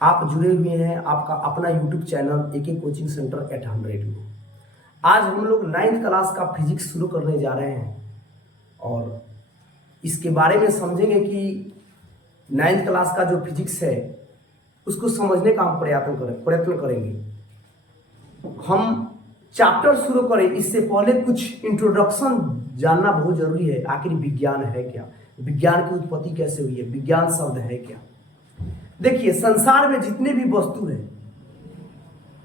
आप जुड़े हुए हैं आपका अपना यूट्यूब चैनल एक कोचिंग सेंटर 800 में। आज हम लोग 9th क्लास का फिजिक्स शुरू करने जा रहे हैं और इसके बारे में समझेंगे कि 9th क्लास का जो फिजिक्स है उसको समझने का हम प्रयत्न करेंगे। हम चैप्टर शुरू करें इससे पहले कुछ इंट्रोडक्शन जानना बहुत जरूरी है। आखिर विज्ञान है क्या, विज्ञान की उत्पत्ति कैसे हुई है, विज्ञान शब्द है क्या। देखिए, संसार में जितने भी वस्तु हैं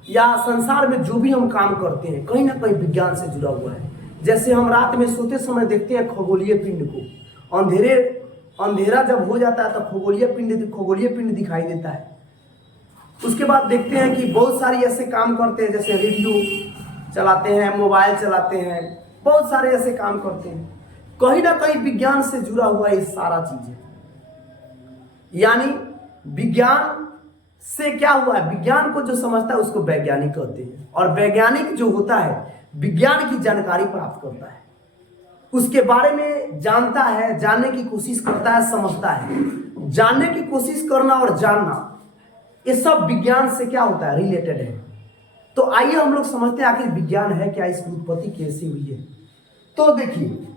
या संसार में जो भी हम काम करते हैं कहीं ना कहीं विज्ञान से जुड़ा हुआ है। जैसे हम रात में सोते समय देखते हैं खगोलीय पिंड को, अंधेरा जब हो जाता है तो खगोलीय पिंड दिखाई देता है। उसके बाद देखते हैं कि बहुत सारी ऐसे काम करते हैं, जैसे रेडियो चलाते हैं, मोबाइल चलाते हैं, बहुत सारे ऐसे काम करते हैं। कहीं ना कहीं विज्ञान से जुड़ा हुआ ये सारा चीजें, यानी विज्ञान से क्या हुआ है, विज्ञान को जो समझता है उसको वैज्ञानिक कहते हैं। और वैज्ञानिक जो होता है विज्ञान की जानकारी प्राप्त करता है, उसके बारे में जानता है, जानने की कोशिश करता है, समझता है। जानने की कोशिश करना और जानना ये सब विज्ञान से क्या होता है, रिलेटेड है। तो आइए हम लोग समझते हैं आखिर विज्ञान है क्या, इसकी उत्पत्ति कैसे हुई है। तो देखिए,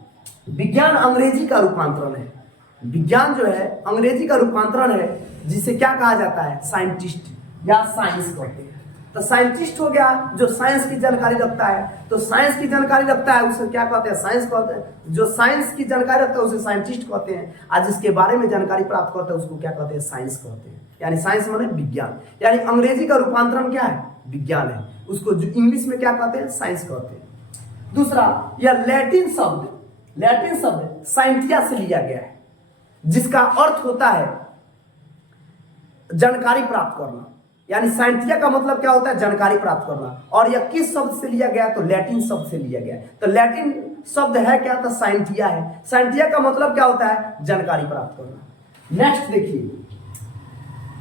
विज्ञान अंग्रेजी का रूपांतरण है। विज्ञान जो है अंग्रेजी का रूपांतरण है, जिसे क्या कहा जाता है, साइंटिस्ट या साइंस कहते हैं। तो साइंटिस्ट हो गया जो साइंस की जानकारी रखता है, तो साइंस की जानकारी रखता है उसे क्या कहते हैं, साइंस कहते हैं। जो साइंस की जानकारी रखता है उसे साइंटिस्ट कहते हैं, और जिसके बारे में जानकारी प्राप्त करता है उसको क्या कहते हैं, साइंस कहते हैं। यानी साइंस माने विज्ञान, यानी अंग्रेजी का रूपांतरण क्या है, विज्ञान है। उसको जो इंग्लिश में क्या कहते हैं, साइंस कहते हैं। दूसरा, यह लैटिन शब्द साइंटिया से लिया गया है, जिसका अर्थ होता है जानकारी प्राप्त करना। यानी साइंटिया का मतलब क्या होता है, जानकारी प्राप्त करना। और यह किस शब्द से लिया गया, तो लैटिन शब्द से लिया गया है। तो लैटिन शब्द है क्या, तो साइंटिया है। साइंटिया का मतलब क्या होता है, जानकारी प्राप्त करना। नेक्स्ट देखिए,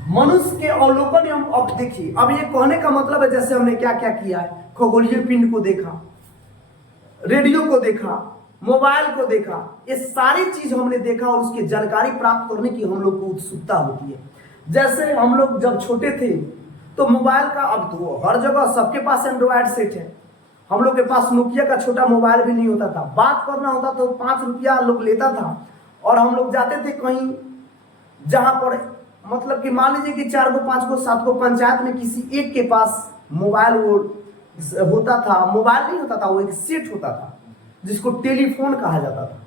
मनुष्य के अवलोकन एवं अब देखिए, अब ये कहने का मतलब है जैसे हमने क्या क्या किया है, खगोलीय पिंड को देखा, रेडियो को देखा, मोबाइल को देखा, ये सारी चीज हमने देखा और उसकी जानकारी प्राप्त करने की हम लोग को उत्सुकता होती है। जैसे हम लोग जब छोटे थे तो मोबाइल का, अब तो हर जगह सबके पास एंड्रॉयड सेट है। हम लोग के पास नोकिया का छोटा मोबाइल भी नहीं होता था। बात करना होता तो 5 रुपया लोग लेता था और हम लोग जाते थे कहीं जहां पर मतलब कि मान लीजिए कि 4 को 5 को 7 को पंचायत में किसी एक के पास मोबाइल वो होता था। मोबाइल नहीं होता था, वो एक सेट होता था जिसको टेलीफोन कहा जाता था।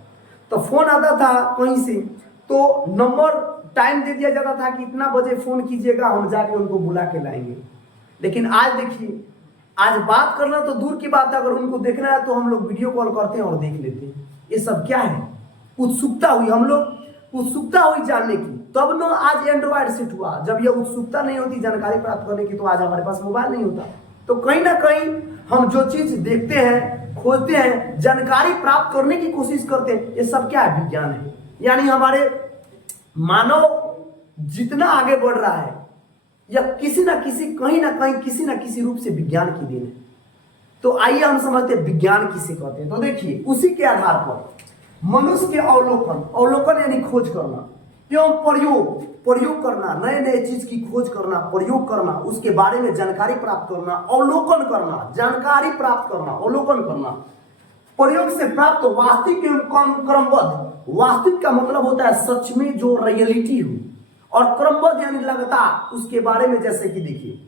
तो फोन आता था कहीं से, तो नंबर टाइम दे दिया जाता था कि इतना बजे फोन कीजिएगा, हम जाके उनको बुला के लाएंगे। लेकिन आज देखिए, आज बात करना तो दूर की बात है, अगर उनको देखना है तो हम लोग वीडियो कॉल करते हैं और देख लेते हैं। ये सब क्या है, उत्सुकता हुई, हम लोग उत्सुकता हुई जानने की, तब न आज एंड्रॉयड सेट हुआ। जब ये उत्सुकता नहीं होती जानकारी प्राप्त करने की तो आज हमारे पास मोबाइल नहीं होता। तो कहीं ना कहीं हम जो चीज देखते हैं, खोजते हैं, जानकारी प्राप्त करने की कोशिश करते हैं, ये सब क्या है, विज्ञान है। यानी हमारे मानव जितना आगे बढ़ रहा है या किसी ना किसी, कहीं ना कहीं, किसी ना किसी रूप से विज्ञान की देन है। तो आइए हम समझते हैं विज्ञान किसे कहते हैं। तो देखिए, उसी के आधार पर मनुष्य के अवलोकन यानी खोज करना एवं प्रयोग करना, नए नए चीज की खोज करना, प्रयोग करना, उसके बारे में जानकारी प्राप्त करना, अवलोकन करना, जानकारी प्राप्त करना, अवलोकन करना, प्रयोग से प्राप्त वास्तविक एवं क्रमबद्ध। वास्तविक का मतलब होता है सच में जो रियलिटी हो, और क्रमबद्ध यानी लगातार, उसके बारे में। जैसे कि देखिए,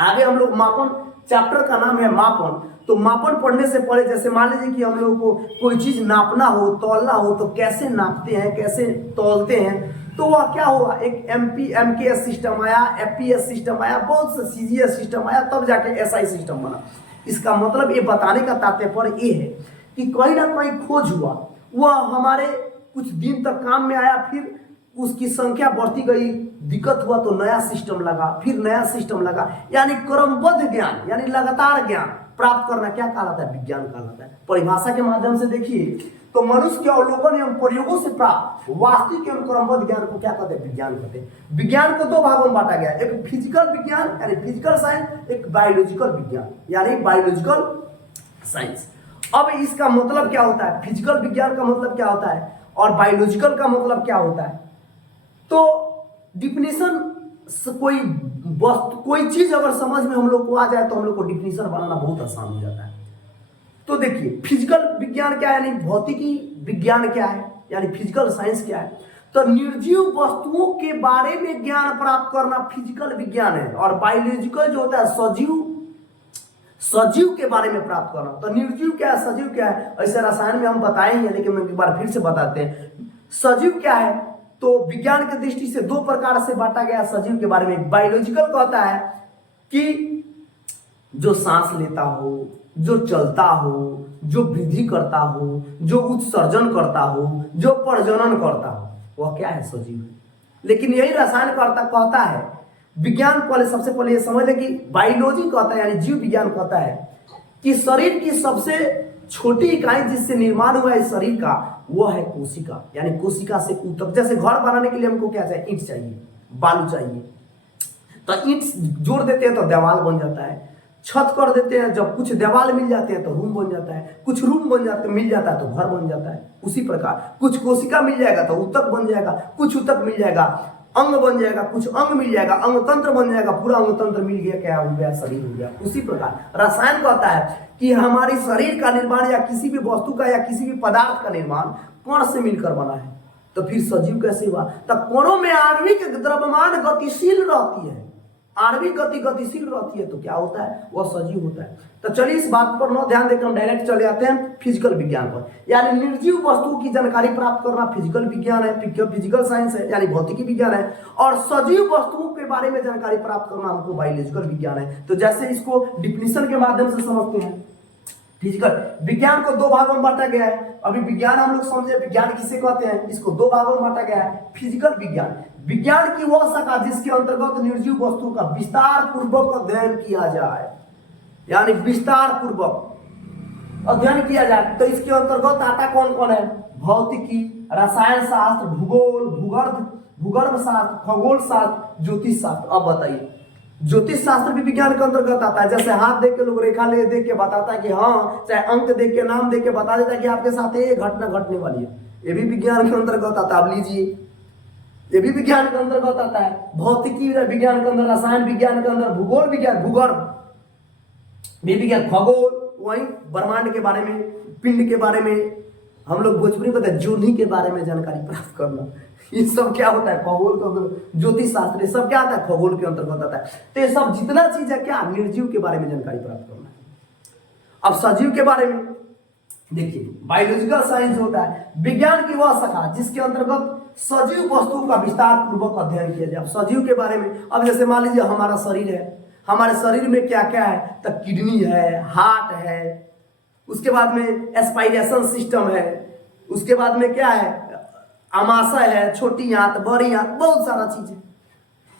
आगे हम लोग मापन, चैप्टर का नाम है मापन। तो मापन पढ़ने से पहले जैसे मान लीजिए कि हम लोगों को कोई चीज नापना हो, तौलना हो, तो कैसे नापते हैं, कैसे तौलते हैं। तो वह क्या हुआ, एक MKS सिस्टम आया, FPS सिस्टम आया, बहुत से CGS सिस्टम आया, तब जाके SI सिस्टम बना। इसका मतलब ये बताने का तात्पर्य ये है कि कहीं ना कहीं खोज हुआ, वह हमारे कुछ दिन तक काम में आया, फिर उसकी संख्या बढ़ती गई, दिक्कत हुआ तो नया सिस्टम लगा, फिर नया सिस्टम लगा। यानी क्रमबद्ध ज्ञान, यानी लगातार ज्ञान प्राप्त करना क्या कहलाता है, विज्ञान कहलाता है। परिभाषा के माध्यम से देखिए, तो मनुष्य के अवलोकन एवं प्रयोगों से प्राप्त वास्तविक एवं क्रमबद्ध ज्ञान को क्या कहते हैं, विज्ञान कहते हैं। विज्ञान को 2 भागों में बांटा गया, एक फिजिकल विज्ञान यानी फिजिकल साइंस, एक बायोलॉजिकल विज्ञान यानी बायोलॉजिकल साइंस। अब इसका मतलब क्या होता है, फिजिकल विज्ञान का मतलब क्या होता है और बायोलॉजिकल का मतलब क्या होता है। तो डिफिनेशन कोई वस्तु कोई चीज अगर समझ में हम लोग को आ जाए तो हम लोग को डिफिनीशन बनाना बहुत आसान हो जाता है। तो देखिए फिजिकल विज्ञान क्या है, यानी भौतिकी विज्ञान क्या है, यानी फिजिकल साइंस क्या है। तो निर्जीव वस्तुओं के बारे में ज्ञान प्राप्त करना फिजिकल विज्ञान है, और बायोलॉजिकल जो होता है सजीव के बारे में प्राप्त करना। तो निर्जीव क्या है, सजीव क्या है, ऐसे रसायन में हम बताएंगे, लेकिन एक बार फिर से बताते हैं। सजीव क्या है, तो विज्ञान की दृष्टि से दो प्रकार से बांटा गया सजीव के बारे में। बायोलॉजिकल कहता है कि जो सांस लेता हो, जो चलता हो, जो वृद्धि करता हो, जो उत्सर्जन करता हो, जो प्रजनन करता हो, वह क्या है, सजीव है। लेकिन यही रसायन कहता है, विज्ञान पहले सबसे पहले ये समझ ले कि बायोलॉजी कहता है, यानी जीव विज्ञान कहता है कि शरीर की सबसे छोटी इकाई जिससे निर्माण हुआ है शरीर का, वो है कोशिका। यानी कोशिका से ऊतक। जैसे घर बनाने के लिए हमको क्या चाहिए, ईंट चाहिए, बालू चाहिए, तो ईंट जोड़ देते हैं तो दीवार बन जाता है। छत कर देते हैं, जब कुछ दीवार मिल जाते हैं तो रूम बन जाता है, कुछ रूम मिल जाता है तो घर बन जाता है। उसी प्रकार कुछ कोशिका मिल जाएगा तो ऊतक बन जाएगा, कुछ ऊतक मिल जाएगा अंग बन जाएगा, कुछ अंग मिल जाएगा अंग तंत्र बन जाएगा, पूरा अंग तंत्र मिल गया, क्या हो गया, शरीर हो गया। उसी प्रकार रसायन कहता है कि हमारी शरीर का निर्माण या किसी भी वस्तु का या किसी भी पदार्थ का निर्माण कण से मिलकर बना है। तो फिर सजीव कैसे हुआ, तो कणों में आणविक द्रव्यमान गतिशील रहती है, आणविक गति गतिशील रहती है, तो क्या होता है, वह सजीव होता है। तो चलिए इस बात पर न ध्यान देकर हम डायरेक्ट चले आते हैं फिजिकल विज्ञान पर। यानी निर्जीव वस्तुओं की जानकारी प्राप्त करना फिजिकल विज्ञान है, फिजिकल साइंस है, यानी भौतिकी विज्ञान है। और सजीव वस्तुओं के बारे में जानकारी प्राप्त करना हमको बायोलॉजिकल विज्ञान है। तो जैसे इसको डिफिनीशन के माध्यम से समझते हैं। फिजिकल विज्ञान को दो भागों में बांटा गया है। अभी विज्ञान हम लोग समझे, विज्ञान किसे कहते हैं, इसको दो भागों में बांटा गया है। फिजिकल विज्ञान, विज्ञान की वह शाखा जिसके अंतर्गत निर्जीव वस्तुओं का विस्तार पूर्वक अध्ययन किया जाए, यानी विस्तार पूर्वक अध्ययन किया जाए। तो इसके अंतर्गत आता कौन कौन है, भौतिकी, रसायन शास्त्र, भूगोल, भूगर्भ शास्त्र, खगोल शास्त्र, ज्योतिष शास्त्र। अब बताइए, ज्योतिष शास्त्र भी विज्ञान के अंतर्गत आता है। जैसे हाथ देख के लोग रेखा ले देख के बताता है कि हाँ, चाहे अंक देख के नाम देख के बता देता है कि आपके साथ ये घटना घटने वाली है, ये भी विज्ञान के अंतर्गत आता है। आप लीजिए, ये भी विज्ञान के अंतर्गत आता है। भौतिकी विज्ञान के अंदर, रसायन विज्ञान के अंदर, भूगोल विज्ञान, भूगर्भ भी विज्ञान, खगोल वही ब्रह्मांड के बारे में, पिंड के बारे में, हम लोग भोजपुरी में जोनी के बारे में जानकारी प्राप्त करना, ये सब क्या होता है, खगोल के अंदर। ज्योतिष शास्त्र सब क्या आता है, खगोल के अंतर्गत आता है। तो ये सब जितना चीज है क्या, निर्जीव के बारे में जानकारी प्राप्त करना है। अब सजीव के बारे में देखिए, बायोलॉजिकल साइंस होता है विज्ञान की वह शाखा जिसके अंतर्गत सजीव वस्तुओं का विस्तार पूर्वक अध्ययन किया जाए। अब सजीव के बारे में, अब जैसे मान लीजिए हमारा शरीर है, हमारे शरीर में क्या क्या है, तो किडनी है, हार्ट है, उसके बाद में एस्पायरेशन सिस्टम है, उसके बाद में क्या है, आमाशय है, छोटी आंत, बड़ी आंत, बहुत सारा चीज है।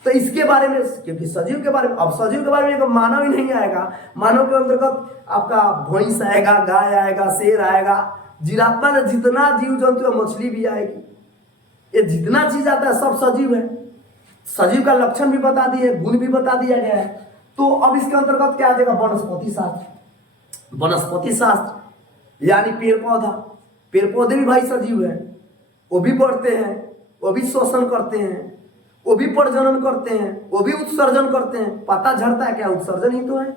तो इसके बारे में, क्योंकि सजीव के बारे में, अब सजीव के बारे में मानव ही नहीं आएगा। मानव के अंतर्गत आपका भैंस आएगा, गाय आएगा, शेर आएगा, जिराफ में जितना जीव जंतु है, मछली भी आएगी, ये जितना चीज आता है सब सजीव है। सजीव का लक्षण भी बता दिए, गुण भी बता दिया गया है। तो अब इसके अंतर्गत क्या आ जाएगा, वनस्पति शास्त्र। वनस्पति शास्त्र यानी पेड़ पौधा, पेड़ पौधे भी भाई सजीव है, वो भी बढ़ते हैं, वो भी शोषण करते हैं, वो भी प्रजनन करते हैं, वो भी उत्सर्जन करते हैं। पता झड़ता है क्या, उत्सर्जन ही तो है।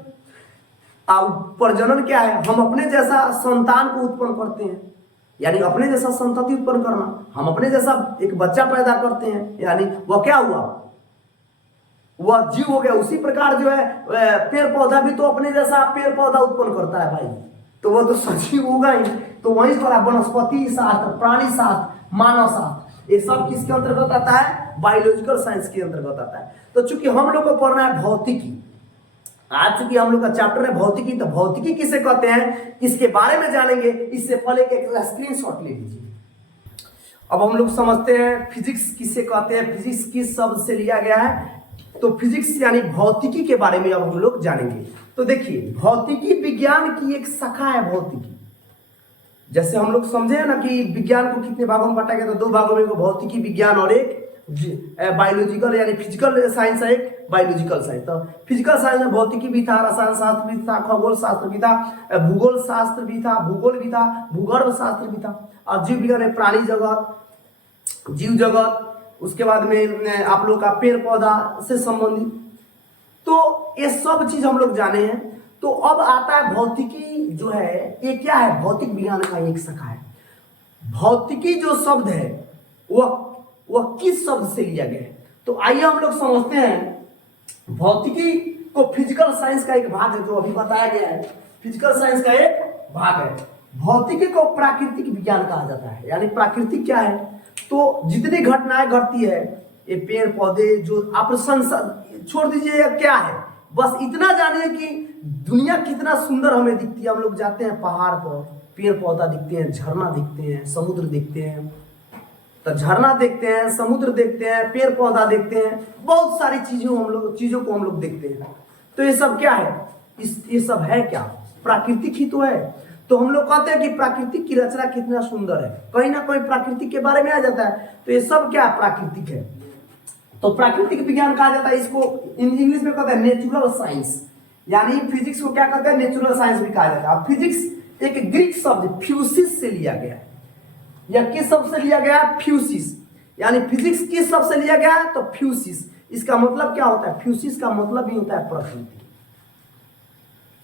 प्रजनन क्या है, हम अपने जैसा संतान को उत्पन्न करते हैं, यानी अपने जैसा संतति उत्पन्न करना, हम अपने जैसा एक बच्चा पैदा करते हैं, यानी वह क्या हुआ, वह जीव हो गया। उसी प्रकार जो है पेड़ पौधा भी तो अपने जैसा पेड़ पौधा उत्पन्न करता है भाई, तो वह तो सजीव होगा ही। तो वही थोड़ा वनस्पति शास्त्र, प्राणी शास्त्र, मानव शास्त्र, ये सब किसके अंतर्गत आता है, बायोलॉजिकल साइंस के अंतर्गत आता है। तो चूंकि हम लोग को पढ़ना है भौतिकी, आज चूंकि हम लोग का चैप्टर है भौतिकी, तो भौतिकी किसे कहते हैं, इसके बारे में जानेंगे। इससे पहले एक स्क्रीनशॉट ले लीजिए। अब हम लोग समझते हैं फिजिक्स किसे कहते हैं, फिजिक्स किस शब्द से लिया गया है। तो फिजिक्स यानी भौतिकी के बारे में अब हम लोग जानेंगे। तो देखिए, भौतिकी विज्ञान की एक शाखा है। भौतिकी जैसे हम लोग समझे ना कि विज्ञान को कितने भागों में बांटा गया, तो दो भागों में, भौतिकी विज्ञान और एक बायोलॉजिकल यानी फिजिकल साइंस है, एक बायोलॉजिकल साइंस। तो फिजिकल साइंस में भौतिकी भी था, रसायन शास्त्र भी था, खगोल शास्त्र भी था, भूगोल शास्त्र भी था, भूगोल भी था, भूगर्भ शास्त्र भी था। और जीव विज्ञान में प्राणी जगत, जीव जगत, उसके बाद में आप लोग का पेड़ पौधा से संबंधित, तो ये सब चीज हम लोग जाने हैं। तो अब आता है भौतिकी जो है, ये क्या है, भौतिक विज्ञान का एक शाखा है। भौतिकी जो शब्द है वह किस शब्द से लिया गया है, तो आइए हम लोग समझते हैं। भौतिकी को फिजिकल साइंस का एक भाग है, जो अभी बताया गया है, फिजिकल साइंस का एक भाग है। भौतिकी को प्राकृतिक विज्ञान कहा जाता है। यानी प्राकृतिक क्या है, तो जितनी घटनाएं घटती है, ये पेड़ पौधे जो आप छोड़ दीजिए क्या है, बस इतना जानिए कि दुनिया कितना सुंदर हमें दिखती है। हम लोग जाते हैं पहाड़ पर, पेड़ पौधा दिखते हैं, झरना दिखते हैं, समुद्र दिखते हैं, तो झरना देखते हैं, समुद्र देखते हैं, पेड़ पौधा देखते हैं, बहुत सारी चीजों को हम लोग देखते हैं। तो ये सब क्या है, ये सब है क्या, प्राकृतिक ही तो है। तो हम लोग कहते हैं कि प्राकृतिक की रचना कितना सुंदर है, कहीं ना कहीं प्राकृतिक के बारे में आ जाता है। तो ये सब क्या प्राकृतिक है, तो प्राकृतिक विज्ञान कहा जाता है। इसको इंग्लिश में कहते हैं नेचुरल साइंस, यानी फिजिक्स को क्या कहते हैं, नेचुरल साइंस भी कहा जाता है। फिजिक्स एक ग्रीक शब्द फ्यूसिस से लिया गया है, या किस शब्द से लिया गया है, फ्यूसिस। यानी फिजिक्स किस शब्द से लिया गया है, तो फ्यूसिस। इसका मतलब क्या होता है, फ्यूसिस का मतलब ही होता है प्रकृति।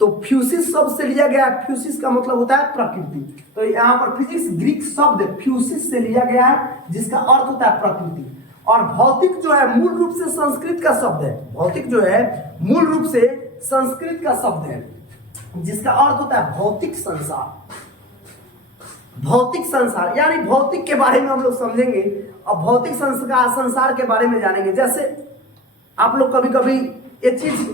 तो फ्यूसिस शब्द से लिया गया है, फ्यूसिस का मतलब होता है प्रकृति। तो यहाँ पर फिजिक्स ग्रीक शब्द फ्यूसिस से लिया गया है, जिसका अर्थ होता है प्रकृति। और भौतिक जो है मूल रूप से संस्कृत का शब्द है, भौतिक जो है मूल रूप से संस्कृत का शब्द है, जिसका अर्थ होता है भौतिक संसार। भौतिक संसार यानी भौतिक के बारे में हम लोग समझेंगे और भौतिक संसार के बारे में जानेंगे। जैसे आप लोग कभी कभी ये चीज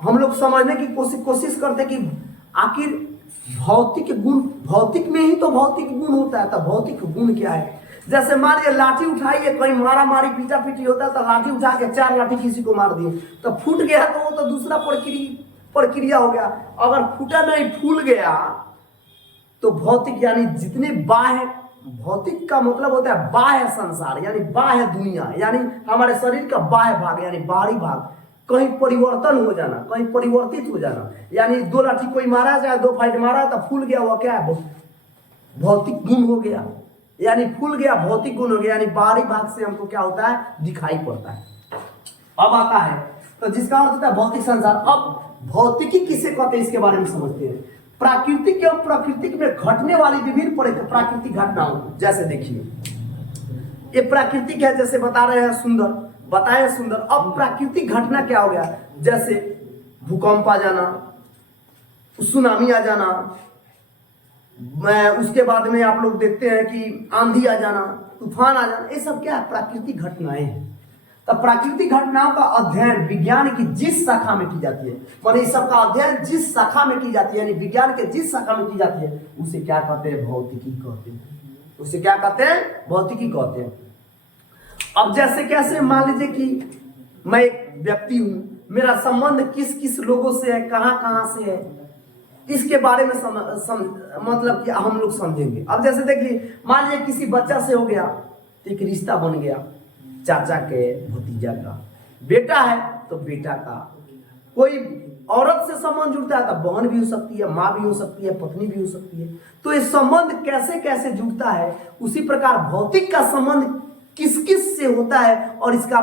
हम लोग समझने की कोशिश करते कि आखिर भौतिक गुण, भौतिक में ही तो भौतिक गुण होता है, तो भौतिक गुण क्या है। जैसे मान लीजिए लाठी उठाइए, कहीं मारा मारी पीटा पीटी होता है, तो लाठी उठा के 4 लाठी किसी को मार दिए तो फूट गया, तो वो तो दूसरा प्रक्रिया हो गया। अगर फूटा नहीं फूल गया तो भौतिक यानी जितने बाह्य, भौतिक का मतलब होता है बाह्य संसार, यानी बाह्य दुनिया, यानी हमारे शरीर का बाह्य भाग, यानी बाहरी भाग, कहीं परिवर्तन हो जाना, कहीं परिवर्तित हो जाना। यानी 2 लाठी कोई मारा जाए, 2 फाइट मारा तो फूल गया, वो क्या है, भौतिक गुण हो गया, यानी फूल गया, भौतिक गुण हो गया, यानी बाहरी भाग से हमको क्या होता है, दिखाई पड़ता है। अब आता है तो जिसका अर्थ होता है भौतिक संसार। अब भौतिकी किसे कहते हैं, इसके बारे में समझते हैं। प्राकृतिक एवं प्राकृतिक में घटने वाली विभिन्न प्राकृतिक घटनाओं, जैसे देखिए ये प्राकृतिक है, जैसे बता रहे हैं सुंदर, बताए सुंदर। अब प्राकृतिक घटना क्या हो गया, जैसे भूकंप आ जाना, सुनामी आ जाना, उसके बाद में आप लोग देखते हैं कि आंधी आ जाना, तूफान आ जाना, ये सब क्या है, प्राकृतिक घटनाएं हैं। तब प्राकृतिक घटनाओं का अध्ययन विज्ञान की जिस शाखा में की जाती है, माने इस सब का अध्ययन जिस शाखा में की जाती है, यानी विज्ञान के जिस शाखा में की जाती है, उसे क्या कहते हैं, भौतिकी कहते हैं। उसे क्या कहते हैं, भौतिकी कहते हैं। अब जैसे कैसे मान लीजिए कि मैं एक व्यक्ति हूं, मेरा संबंध किस किस लोगों से है, कहां कहां से है, इसके बारे में मतलब कि हम लोग समझेंगे। अब जैसे देखिए मान लीजिए किसी बच्चा से हो गया तो एक रिश्ता बन गया, चाचा के भतीजा का, बेटा है तो बेटा का, कोई औरत से संबंध जुड़ता है तो बहन भी हो सकती है, माँ भी हो सकती है, पत्नी भी हो सकती है। तो ये संबंध कैसे कैसे जुड़ता है, उसी प्रकार भौतिक का संबंध किस किस से होता है, और इसका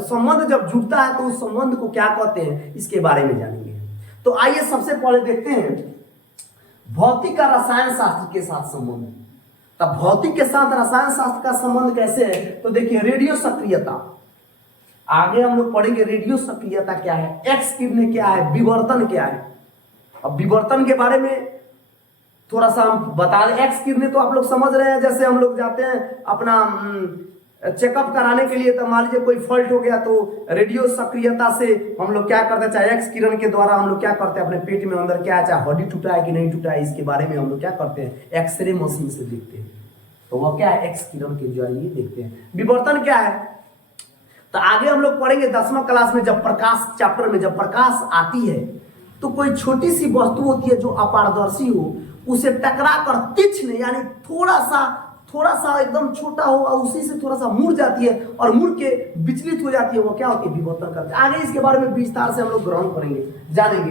संबंध जब जुड़ता है तो उस संबंध को क्या कहते हैं, इसके बारे में जानेंगे। तो आइए सबसे पहले देखते हैं भौतिक का रसायन शास्त्र के साथ संबंध। तब भौतिक के साथ रसायन शास्त्र का संबंध कैसे है, तो देखिए रेडियो सक्रियता, आगे हम लोग पढ़ेंगे रेडियो सक्रियता क्या है, एक्स किरणें क्या है, विवर्तन क्या है। अब विवर्तन के बारे में थोड़ा सा हम बता दें। एक्स किरणें तो आप लोग समझ रहे हैं, जैसे हम लोग जाते हैं अपना चेकअप कराने के लिए, तो मान लीजिए कोई फॉल्ट हो गया तो रेडियो सक्रियता से हम लोग क्या करते हैं, चाहे एक्स किरण के द्वारा हम लोग क्या करते हैं, अपने पेट में अंदर क्या है, चाहे हड्डी टूटा है कि नहीं टूटा है, इसके बारे में हम लोग क्या करते हैं, एक्सरे मशीन से देखते हैं। तो वह क्या है, एक्स किरण के जरिए देखते हैं। विवर्तन क्या है, तो आगे हम लोग पढ़ेंगे 10वीं क्लास में, जब प्रकाश चैप्टर में जब प्रकाश आती है तो कोई छोटी सी वस्तु होती है जो अपारदर्शी हो, उसे टकरा कर तीक्ष्ण यानी थोड़ा सा एकदम छोटा हो और उसी से थोड़ा सा मुड़ जाती है और मुड़ के विचलित हो जाती है, वो क्या होती है, विवर्तन करती है। आगे इसके बारे में विस्तार से हम लोग ग्रहण करेंगे, जानेंगे।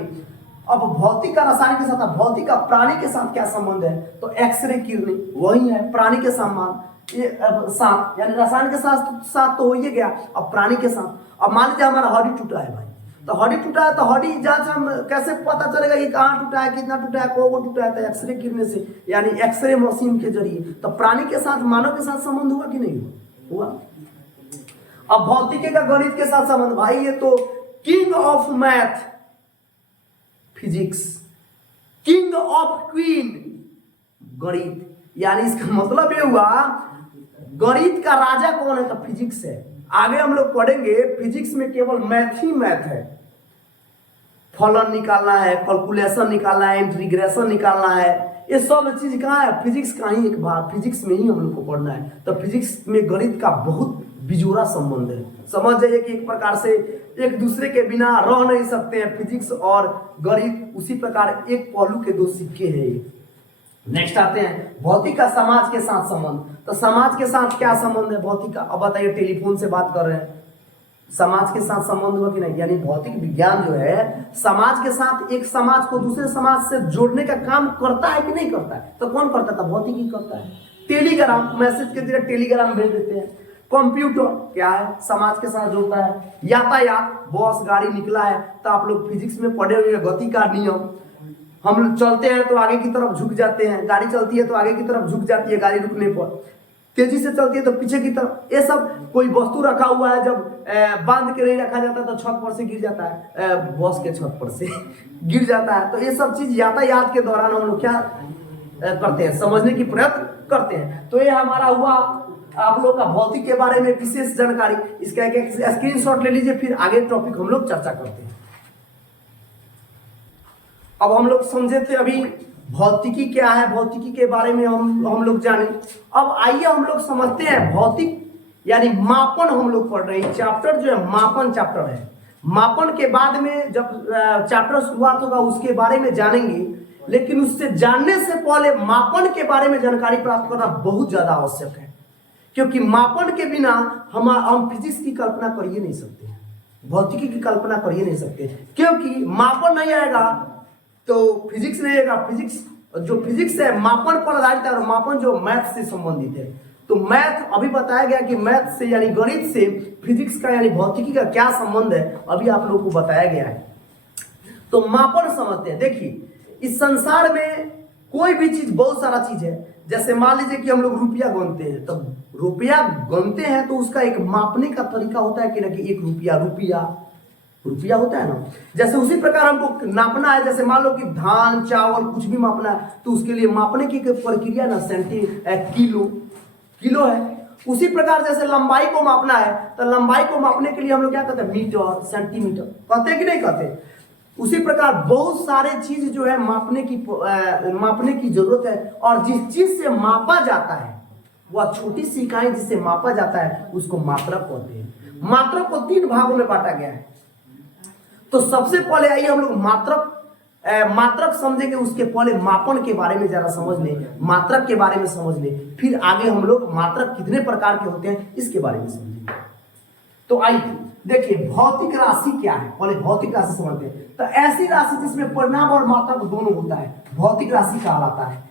अब भौतिक का रसायन के साथ, भौतिक का प्राणी के साथ क्या संबंध है, तो एक्सरे किरणें वही है, प्राणी के समान ये सांप यानी रसायन के साथ साथ तो हो ही गया, अब प्राणी के साथ। अब मान लीजिए हमारा हड्डी टूटा है भाई, तो हड्डी टूटा है तो हड्डी जांच हम कैसे पता चलेगा कि कहाँ टूटा है, कितना टूटा है, को टूटा है? तो एक्सरे गिरने से, यानी एक्सरे मशीन के जरिए। तो प्राणी के साथ मानव के साथ संबंध हुआ कि नहीं हुआ? अब भौतिकी का गणित के साथ संबंध, भाई ये तो king of math physics, king of queen गणित, यानी इसका मतलब ये हुआ गणित का राजा कौन है? तो फिजिक्स है। आगे हम लोग पढ़ेंगे फिजिक्स में केवल मैथ ही मैथ है, फलन निकालना है, कैलकुलेशन निकालना है, इंटीग्रेशन निकालना है, ये सब चीज कहाँ है? फिजिक्स का ही एक भाग, फिजिक्स में ही हम लोग को पढ़ना है। तो फिजिक्स में गणित का बहुत बिजोड़ा संबंध है। समझ जाइए कि एक प्रकार से एक दूसरे के बिना रह नहीं सकते हैं, फिजिक्स और गणित उसी प्रकार एक पहलू के दो सिक्के हैं। नेक्स्ट आते हैं भौतिक का समाज के साथ संबंध। तो समाज के साथ क्या संबंध है भौतिक का? अब बताइए, टेलीफोन से बात कर रहे हैं, समाज के साथ संबंध हुआ कि नहीं? यानी भौतिक विज्ञान जो है समाज के साथ, एक समाज को दूसरे समाज से जोड़ने का काम करता है कि नहीं करता है? तो कौन करता था? भौतिक ही करता है। टेलीग्राम, मैसेज के जरिए टेलीग्राम भेज देते हैं। कंप्यूटर क्या है? समाज के साथ जोड़ता है। यातायात, बस गाड़ी निकला है तो आप लोग फिजिक्स में पढ़े हुए गति का नियम, हम चलते हैं तो आगे की तरफ झुक जाते हैं, गाड़ी चलती है तो आगे की तरफ झुक जाती है, गाड़ी रुकने पर तेजी से चलती है तो पीछे की तरफ। ये सब कोई वस्तु रखा हुआ है, जब बांध के नहीं रखा जाता तो छत पर से गिर जाता है, बस के छत पर से गिर जाता है। तो ये सब चीज यातायात के दौरान हम लोग क्या करते हैं? समझने की प्रयत्न करते हैं। तो ये हमारा हुआ आप लोग का भौतिक के बारे में विशेष जानकारी। इसका एक स्क्रीनशॉट ले लीजिए, फिर आगे टॉपिक हम लोग चर्चा करते हैं। अब हम लोग समझे थे अभी भौतिकी क्या है, भौतिकी के बारे में हम लोग जाने। अब आइए हम लोग समझते हैं भौतिक यानी मापन हम लोग पढ़ रहे हैं। चैप्टर जो है मापन चैप्टर है। मापन के बाद में जब चैप्टर शुरुआत होगा उसके बारे में जानेंगे, लेकिन उससे जानने से पहले मापन के बारे में जानकारी प्राप्त करना बहुत ज्यादा आवश्यक है, क्योंकि मापन के बिना हम फिजिक्स की कल्पना कर ही नहीं सकते, भौतिकी की कल्पना कर ही नहीं सकते। क्योंकि मापन नहीं आएगा तो फिजिक्स नहीं आएगा। फिजिक्स जो फिजिक्स है मापन पर आधारित है, और मापन जो मैथ से संबंधित है। तो मैथ अभी बताया गया कि मैथ से यानी गणित से फिजिक्स का यानी भौतिकी का क्या संबंध है, अभी आप लोगों को बताया गया है। तो मापन समझते हैं। देखिए इस संसार में कोई भी चीज, बहुत सारा चीज है। जैसे मान लीजिए कि हम लोग रुपया गिनते हैं, तो रुपया गिनते हैं तो उसका एक मापने का तरीका होता है कि ना कि 1 रुपया रुपया होता है ना। जैसे उसी प्रकार हमको नापना है, जैसे मान लो कि धान चावल कुछ भी मापना है तो उसके लिए मापने की प्रक्रिया ना किलो है। उसी प्रकार जैसे लंबाई को मापना है तो लंबाई को मापने के लिए हम लोग क्या कहते हैं? मीटर, सेंटीमीटर कहते हैं कि नहीं कहते? उसी प्रकार बहुत सारे चीज जो है मापने की जरूरत है। और जिस चीज से मापा जाता है वह छोटी सी इकाई जिससे मापा जाता है उसको मात्रक कहते हैं। मात्रक को 3 भागों में बांटा गया है। तो सबसे पहले आइए हम लोग मात्रक समझेंगे, उसके पहले मापन के बारे में जरा समझ लें, मात्रक के बारे में समझ लें, फिर आगे हम लोग मात्रक कितने प्रकार के होते हैं इसके बारे में समझेंगे। तो आइए देखिए भौतिक राशि क्या है, पहले भौतिक राशि समझते हैं। तो ऐसी राशि जिसमें परिणाम और मात्रक दोनों होता है भौतिक राशि कहलाता है।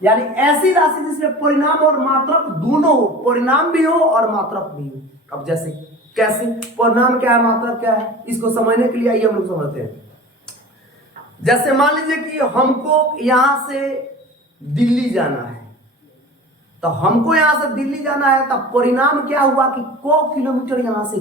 यानी ऐसी राशि जिसमें परिणाम और मात्रक दोनों हो, परिणाम भी हो और मात्रक भी हो। अब जैसे कैसे? परिणाम क्या है, मात्रक क्या है, इसको समझने के लिए आइए हम लोग समझते हैं। जैसे मान लीजिए कि हमको यहां से दिल्ली जाना है, तो हमको यहां से दिल्ली जाना है, तब परिणाम क्या हुआ कि 100 किलोमीटर यहां से